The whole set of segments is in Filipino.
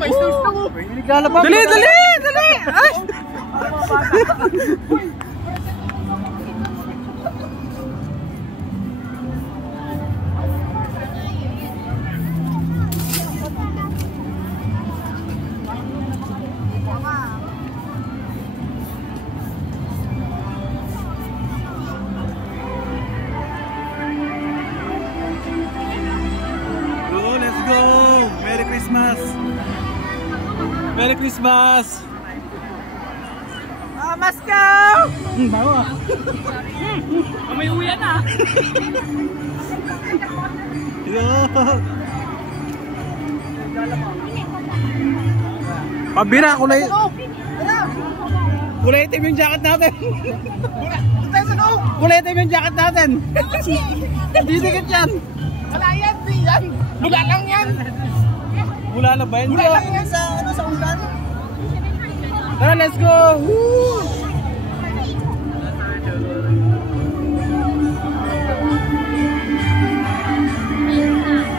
may stage na mo. Dali, dali, dali! Ay! Merry Christmas! Maskaw! Bawa! May uyan na! Pabira, kulay itim yung jacket natin. Kulay itim yung jacket natin. Didikit yan. Wala yan, di yan! Bula lang yan! Mula na ba yun? Bula lang yan sa ulan. Tara, let's go! Woo!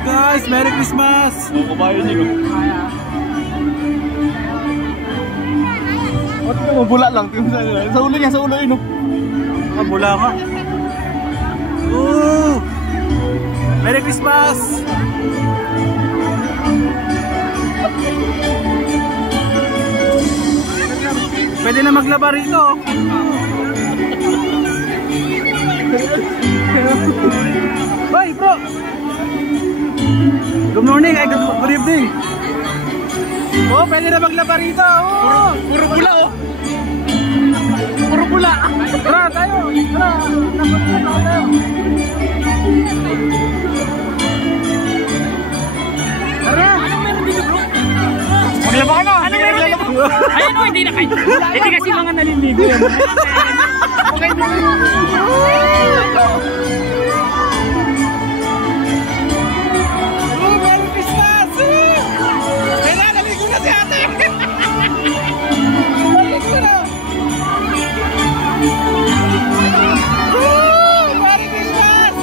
Guys, Merry Christmas! Kumain niyo. Ba't ka mabula lang? Sa ulo niya, sa ulo yun. Mabula ka. Woo! Merry Christmas! Pwede na maglaba rito. Hoy, bro! Good morning, good evening. Oh, pwede na maglaba rito. Oh. Puro bula oh! Puro bula! Tara, tayo! Tara! Tayo! Tara! Anong meron dito bro? Maglaba ka na! Anong meron dito? Ayun o, hindi na kayo. Hindi kasi mga naliligo yan. Okay na. Merry Christmas! Kaya naligo na si ate! Naligo na! Merry Christmas!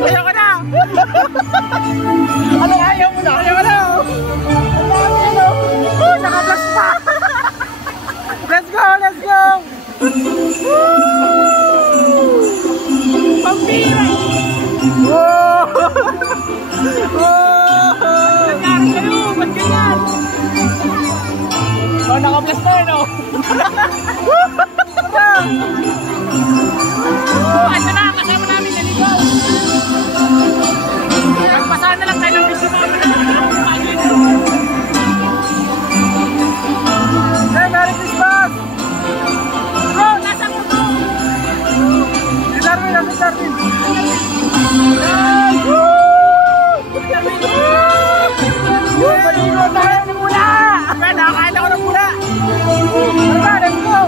Ayaw ka na! Ano, ayaw mo na? Ayaw ka na! Oh, naka-flash pa! Let's go! Let's go! Pambira! Oh! Nangyari kayo! Ba't ganyan? Oh, naka-blast na yun oh! Asa na! Kasama namin naligaw! Nagpasahan na lang tayo ng video mo! Hey, Merry Christmas! Bro! Nasaan mo to? Si Darwin! Si Darwin! Ay! Maligo tayo ng mula! Nakakain ako ng mula! Tara, let's go!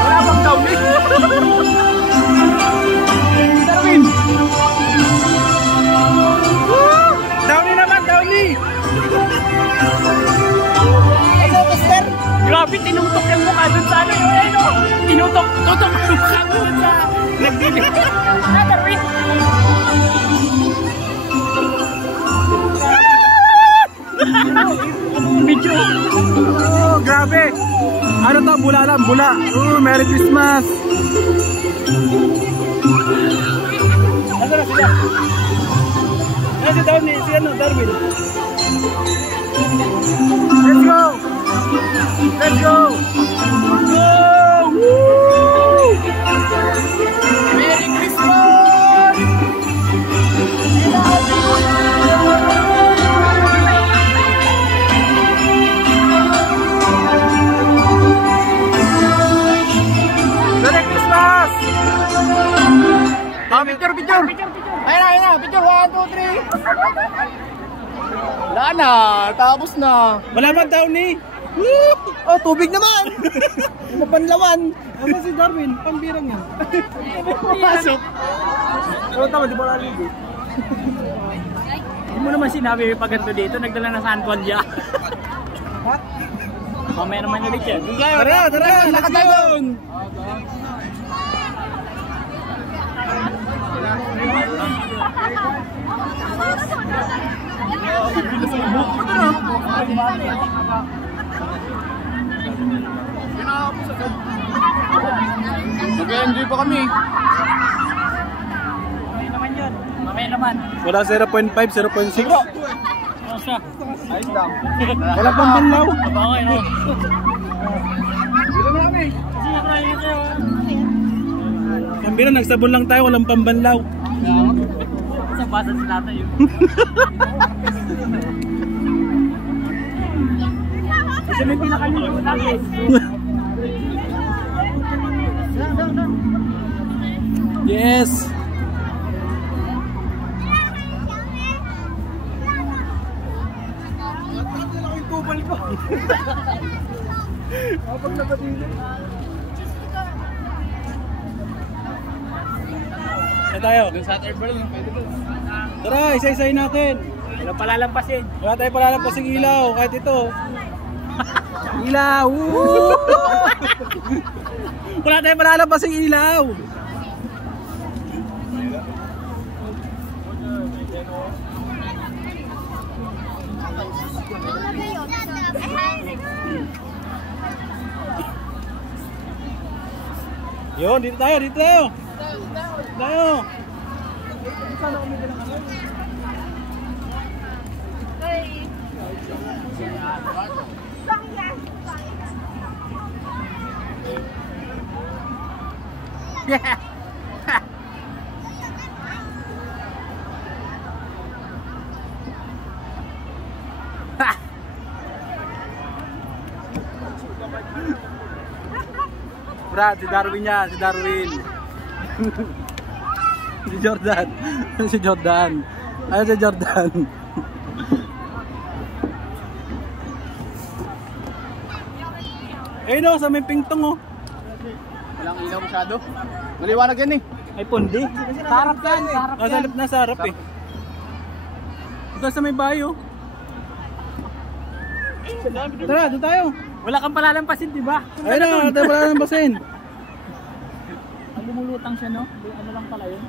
Wala pang downy! Darwin! Downy naman! Downy! Ano, Mister? Grabe, tinutok yung mukha dun sa ano yun, ano? Tinutok ang mukha dun sa nagdilig. Ah, Darwin! Video! Oh, grabe! Ano to? Bula lang, bula! Oh, Merry Christmas! Nasaan na sila? Nasaan si Downy? Si ano, Darwin? Let's go! Let's go! Go! Woo! Merry Christmas! Merry Christmas! Ah, picture! Ayun na, picture 1, 2, 3. Wala na, tapos na. Wala man Downy! Oh, tubig naman. Mapanlawan. Ano si Darwin? Pambirang yan. Papasok. Ano tama, di ba naligo? Hindi mo naman sinabi may paganto dito, nagdala na sa Antonia. Mamaya naman ulit yan. Tara, tara, let's go! Nag-enjoy pa kami. Mamaya naman yun. Mamaya naman. Wala 0.5, 0.6. Ano siya? Ayos lang. Wala pang banlaw. Okay, no? Dito na kami. Kasi nakrayin kayo. Kambira, nagsabon lang tayo, walang pambanlaw. Sa basa sila tayo. Kasi may pinakalimutan natin. Yes! Tubal ko. Kapag nabatili. Saan tayo? Dun sa Terbal, pwede doon. Tara, isa-isahin natin. Wala palalampasin. Wala tayo palalampasing ilaw, kahit ito. Ilaw! Woo! Wala tayo palalampasing ilaw. Yun, dito tayo, dito tayo. Dito tayo. Brad, si Darwin yan, si Darwin. Si Jordan. Si Jordan. Ayun si Jordan. Ayun o, sa may pingtong o. Walang ilaw masyado. Maliwanag yan eh. Ay, pundi. Sarap yan, sarap yan. Kasalip na sa harap eh. Ito sa may bayo. Tara, doon tayo. Wala kang palalampasin, di ba? Ayun na, wala tayo pala ng basin. Ang lumulutang siya, no? Ano lang pala yun?